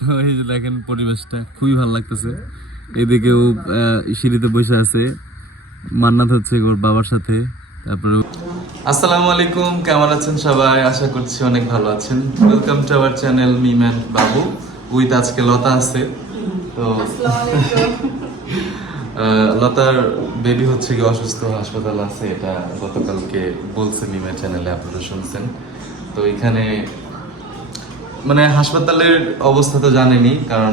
তো এই যে দেখেন পরিবেশটা খুবই ভালো লাগতেছে। এদিকেও আহ, সিঁড়িতে বসে আছে মান্নাত হচ্ছে ওর বাবার সাথে। তারপরে আসসালামু আলাইকুম কেমন আছেন সবাই? আশা করছি অনেক ভালো আছেন। Welcome to our channel মিম্যান Babu with আজকে লতা আছে। তো আহ, লতার বেবি হচ্ছে কি অসুস্থ হাসপাতাল আছে। এটা গতকালকে বলছে মিমের চ্যানেলে আপনারা শুনছেন। তো এখানে মানে হাসপাতালের অবস্থা তো জানেনি কারণ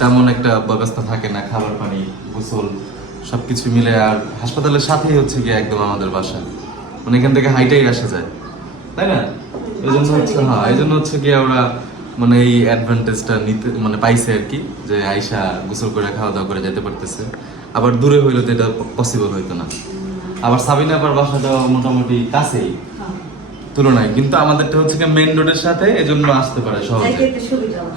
তেমন একটা ব্যবস্থা থাকে না খাবার পানি গোসল সবকিছু মিলে আর হাসপাতালের সাথেই হচ্ছে গিয়ে একদম আমাদের বাসা। মানে এখান থেকে হাইটাই আসা যায়। তাই না? এই জন্য হচ্ছে হ্যাঁ এই জন্য হচ্ছে গিয়ে আমরা মানে এই অ্যাডভান্টেজটা নিতে মানে পাইছে আর কি যে আইসা গোসল করে খাওয়া দাওয়া করে যেতে পারতেছে। আবার দূরে হইলে তো এটা পসিবল হইতো না। আবার সাবিনা আবার বাসাটা মোটামুটি কাছেই। তুলনায় কিন্তু আমাদেরটা হচ্ছে কি মেইন রোডের সাথে এজন্য আসতে পারে সহজে।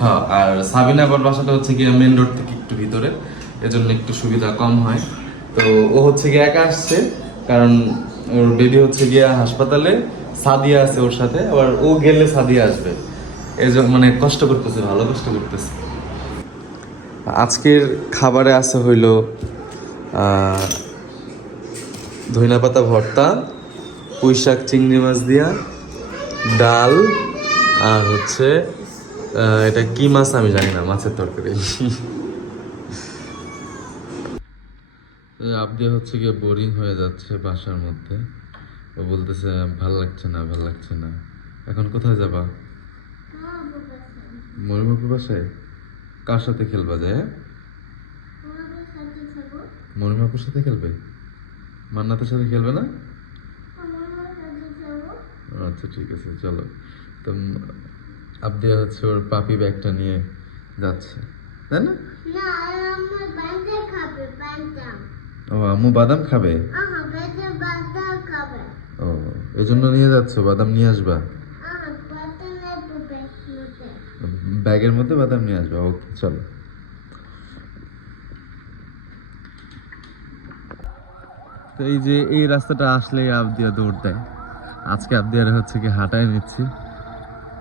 হ্যাঁ। আর সাবিনা আবার বাসাটা হচ্ছে গিয়ে মেন রোড থেকে একটু ভিতরে এজন্য একটু সুবিধা কম হয়। তো ও হচ্ছে গিয়ে একা আসছে কারণ ওর বেবি হচ্ছে গিয়া হাসপাতালে সাদিয়া আছে ওর সাথে আবার ও গেলে সাদিয়া আসবে। এজন্য মানে কষ্ট করতেছে ভালো কষ্ট করতেছে। আজকের খাবারে আছে হইল ধইনা পাতা ভর্তা পুঁই শাক চিংড়ি মাছ দিয়া ডাল আর হচ্ছে এটা কি মাছ আমি জানি না, মাছের তরকারি। আপনি হচ্ছে গিয়ে বোরিং হয়ে যাচ্ছে বাসার মধ্যে। ও বলতেছে, ভালো লাগছে না, ভালো লাগছে না। এখন কোথায় যাবা? মরিমপুর বাসায়? কার সাথে খেলবা যায়? মরিমাপুর সাথে খেলবে? মান্নাতের সাথে খেলবে না? আচ্ছা ঠিক আছে চলো। তো আবদিয়া হচ্ছে ওর পাপি ব্যাগটা নিয়ে যাচ্ছে তাই না? ও আম্মু বাদাম খাবে? ও এই জন্য নিয়ে যাচ্ছ বাদাম নিয়ে আসবা? ব্যাগের মধ্যে বাদাম নিয়ে আসবা ওকে চলো। তো এই যে এই রাস্তাটা আসলেই আবদিয়া দৌড় দেয়। আজকে আবদিয়ার হচ্ছে কি হাঁটাই নিচ্ছি।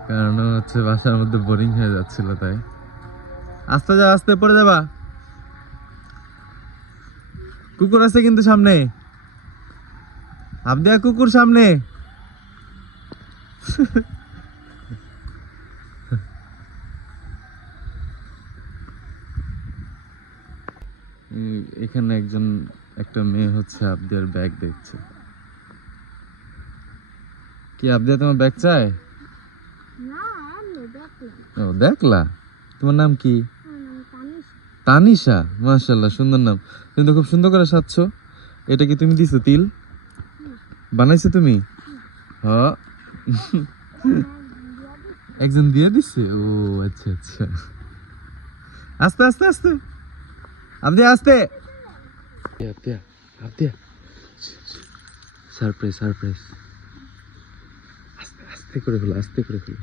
কারণ হচ্ছে বাসার মধ্যে বোরিং হয়ে যাচ্ছিল তাই। আস্তে যা, আস্তে পড়ে যাবা। কুকুর আছে কিন্তু সামনে। আবদিয়া কুকুর সামনে। এখানে একজন, একটা মেয়ে হচ্ছে আবদিয়ার ব্যাগ দেখছে। কি আবদিয়া তোমার ব্যাগ চাই না আমি দেখলাম। ও দেখলা? তোমার নাম কি? আমার নাম তানিশ। তানিশা? মাশাল্লাহ সুন্দর নাম। তুমি তো খুব সুন্দর করে সাজছ। এটা কি তুমি দিছো তিল? বানাইছো তুমি? হ। একজন দিয়ে দিছে? ও আচ্ছা আচ্ছা। আস্তে আস্তে আস্তে। আবদিয়া আস্তে। Surprise surprise. আস্তে করে ফেলো আস্তে করে ফেলো।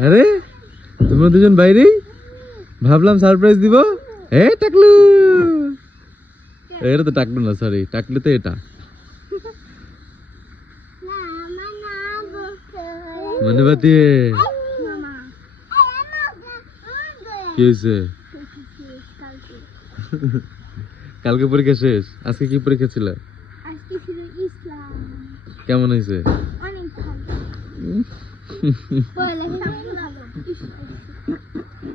আরে তোমরা দুজন বাইরেই? ভাবলাম সারপ্রাইজ দিব। এ টাকলু! এটা তো টাকলু না সরি টাকলু তো এটা। মনে বাতি মামা কি হয়েছে কালকে পরীক্ষা শেষ? আজকে কি পরীক্ষা ছিল? আজকে ছিল ইসলাম। কেমন হয়েছে? অনেক ভালো।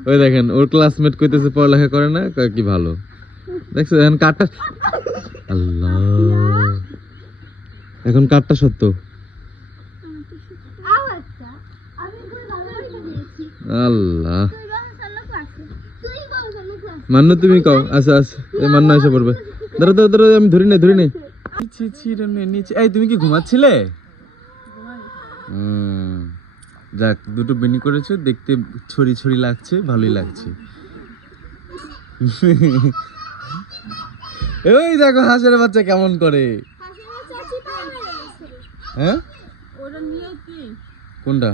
ওই দেখেন ওর ক্লাসমেট কইতেছে পড়ালেখা করে না কি ভালো। দেখছ এখন কাঠটা আল্লাহ। এখন কাঠটা সত্য? আল্লাহ তুই বল সালো ক্লাসে তুই বল মান্য তুমি কও। আচ্ছা আচ্ছা এই মান্য এসে পড়বে। ধরো ধরো ধরো আমি ধরি নাই ধরি নাই ছি ছি রে নে, নিচে। এই তুমি কি ঘুমাচ্ছিলে? হুম, যাক দুটো বেনি করেছ দেখতে ছড়ি ছড়ি লাগছে ভালোই লাগছে। ওই দেখো হাঁসের বাচ্চা কেমন করে? হ্যাঁ? ওটা নিয়ে কি? কোনটা?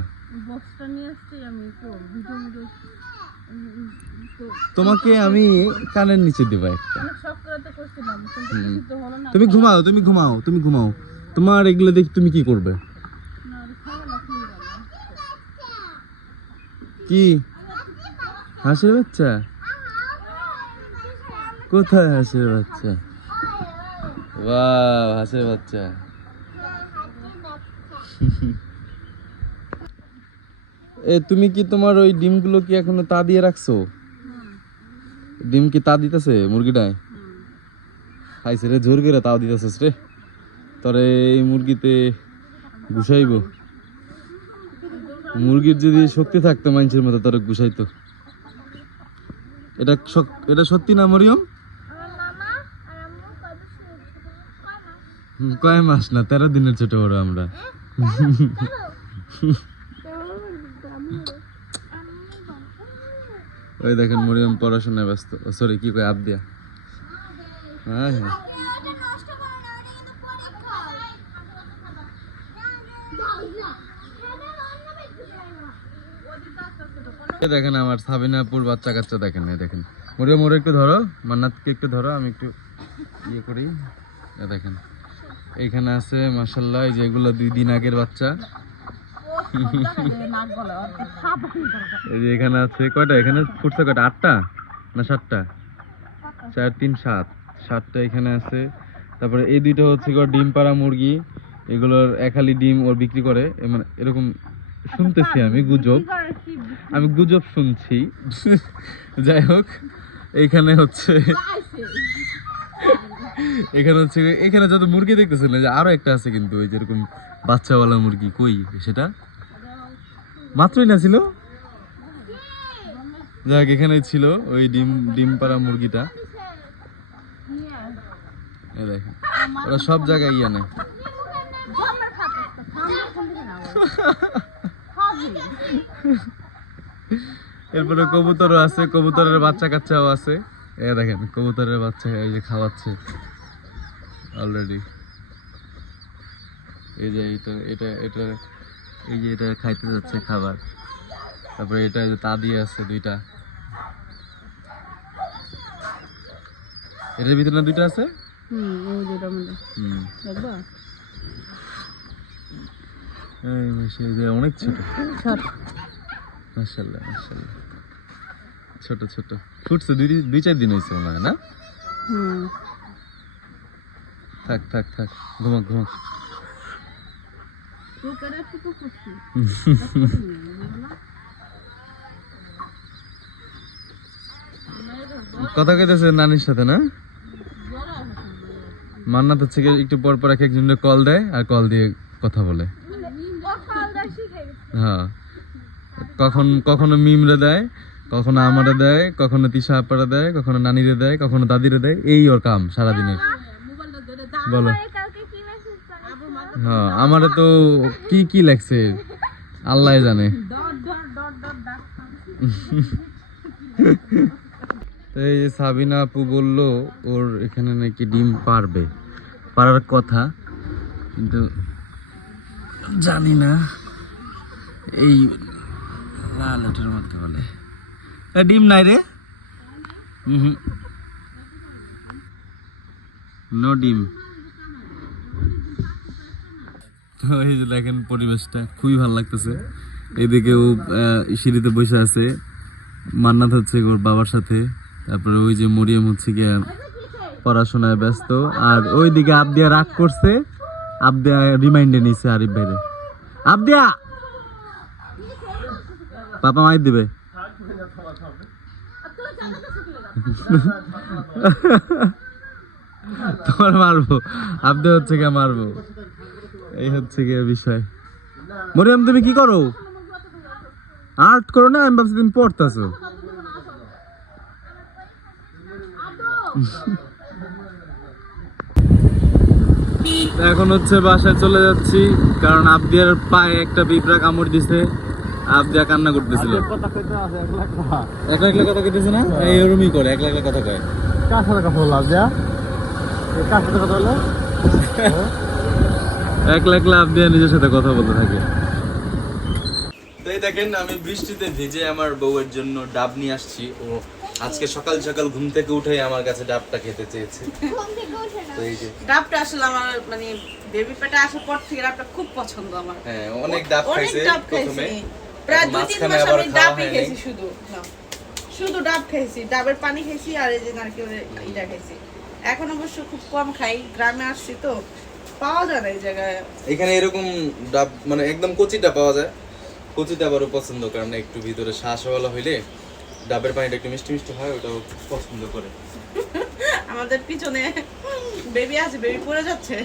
বক্সটা নিয়ে আসছি আমি তো ভিডিও ভিডিও তো তোমাকে আমি কানের নিচে দিব একটা। তুমি ঘুমাও তুমি ঘুমাও তুমি ঘুমাও। তোমার এগুলো দেখে তুমি কি করবে? কি? হাসির বাচ্চা? কোথায় হাসির বাচ্চা? বাহ হাসির বাচ্চা। এ তুমি কি তোমার ওই ডিমগুলো কি এখনও তা দিয়ে রাখছো? ডিম কি তা দিতেছে মুরগিটায়? খাইছে রে জোর করে তাও দিতেছিস রে। তরে এই মুরগিতে ঘুষাইব মুরগির যদি শক্তি থাকতো মানুষের মতো তোরে ঘুষাইতো এটা এটা সত্যি না মরিয়ম? কয় মাস? না? তেরো দিনের ছোট বড় আমরা। ওই দেখেন মরিয়ম পড়াশোনায় ব্যস্ত। সরি কি কয়? আপ দিয়া হ্যাঁ। হ্যাঁ দেখেন আমার সাবিনাপুর বাচ্চা কাচ্চা দেখেন, এই দেখেন। মোরে মোরে একটু ধরো, মান্নাতকে একটু ধরো, আমি একটু ইয়ে করি। দেখেন। এইখানে আছে মাসাল্লাহ এই যে এগুলো দুই দিন আগের বাচ্চা। এই যে এখানে আছে কয়টা? এখানে ফুটছে কয়টা? আটটা না সাতটা? চার তিন সাত। সাতটা এখানে আছে। তারপরে এই দুইটা হচ্ছে ডিম পাড়া মুরগি। এগুলোর একালি ডিম ওর বিক্রি করে। মানে এরকম শুনতেছি আমি গুজব। আমি গুজব শুনছি। যাই হোক এইখানে হচ্ছে এখানে হচ্ছে এখানে যত মুরগি দেখতেছেন যে আরও একটা আছে কিন্তু ওই যেরকম বাচ্চাওয়ালা মুরগি। কই সেটা? মাত্রই না ছিল? যাক এখানে ছিল ওই ডিম ডিম পাড়া মুরগিটা দেখেন, ওরা সব জায়গায় ইয়ে নেয়। এরপরে কবুতরও আছে, কবুতরের বাচ্চা কাচ্চাও আছে। এ দেখেন, কবুতরের বাচ্চা এই যে খাওয়াচ্ছে অলরেডি এই যে এটা এটা এটা এই যে এটা খাইতে যাচ্ছে খাবার। তারপরে এটা যে তাদি আছে দুইটা। এটার ভিতরে না দুইটা আছে? হুম ওই মনে হুম। দেখবা? এই বেশি যে অনেক ছোট। ছোট। মাশাল্লাহ মাশাল্লাহ ছোট ছোট। ফুটছে দুই দুই চার দিন হয়েছে মনে হয় না? হুম। থাক থাক থাক। ঘুমাক ঘুমাক। কুকারে টুকু করছি কথা কইতেছে নানির সাথে, না? মান্নাত হচ্ছে কি একটু পর পর এক একজনের কল দেয় আর কল দিয়ে কথা বলে। হ্যাঁ। কখন, কখনো মিমরে দেয়, কখনো আমারে দেয়, কখনো তিশা আপারে দেয়, কখনো নানিরে দেয়, কখনো দাদিরে দেয়, এই ওর কাম সারাদিনের। বলো কালকে কি মেসেজ করে হ্যাঁ আমারে তো কি কি লাগছে? আল্লাহ জানে। তো এই সাবিনা আপু বলল, ওর এখানে নাকি ডিম পারবে। পারার কথা, কিন্তু জানি না। এই লাল এটার মধ্যে বলে। ডিম নাই রে? হুম। নো ডিম। এই যে দেখেন পরিবেশটা খুবই ভালো লাগতেছে। এদিকে ও সিঁড়িতে বসে আছে। মান্নাত হচ্ছে ওর বাবার সাথে। তারপরে ওই যে মরিয়ম হচ্ছে গিয়ে পড়াশোনায় ব্যস্ত। আর ওইদিকে আবদিয়া রাগ করছে। আবদিয়া রিমাইন্ডে নিছে আরিফ ভাইরে। আবদিয়া! পাপা মাই দিবে। তোমার মারবো। আবদিয়া হচ্ছে গিয়ে মারবো। এই হচ্ছে গিয়ে বিষয়। মরিয়াম তুমি কি করো? আর্ট করো না আমি ভাবছি তুমি পড়তেছো। এখন হচ্ছে বাসায় চলে যাচ্ছি কারণ আবদিয়ার পায়ে একটা পিঁপড়া কামড় দিছে। আবদিয়া কান্না করতেছিল। একলা একলা কথা কইতেছে না? এই ওরমই করে একলা একলা কথা কয়? কার সাথে কথা বললাম যা কার সাথে কথা বলল? একলা একলা আবদিয়া নিজের সাথে কথা বলতে থাকে। এই দেখেন আমি বৃষ্টিতে ভিজে আমার বউয়ের জন্য ডাব নিয়ে আসছি। ও আজকে সকাল সকাল ঘুম থেকে উঠে আমার কাছে ডাবটা খেতে চেয়েছে। ঘুম থেকে ওঠে না? তো এই যে ডাবটা আসলে আমার মানে বেবি পেটে আসার পর থেকে ডাবটা খুব পছন্দ আমার। হ্যাঁ অনেক ডাব খাইছে প্রথমে। প্রায় দুই তিন মাস আমি ডাবই খেয়েছি শুধু। শুধু ডাব খেয়েছি ডাবের পানি খেয়েছি আর এই যে নারকেলের ইটা খেয়েছি এখন অবশ্য খুব কম খাই গ্রামে আসছি তো পাওয়া যায় না এই জায়গায়। এখানে এরকম ডাব মানে একদম কচিটা পাওয়া যায়। কচিটা আবারও পছন্দ কারণ একটু ভিতরে শ্বাসওয়ালা হইলে ডাবের পানিটা একটু মিষ্টি মিষ্টি হয় ওটাও পছন্দ করে। আমাদের পিছনে বেবি আছে বেবি পড়ে যাচ্ছে।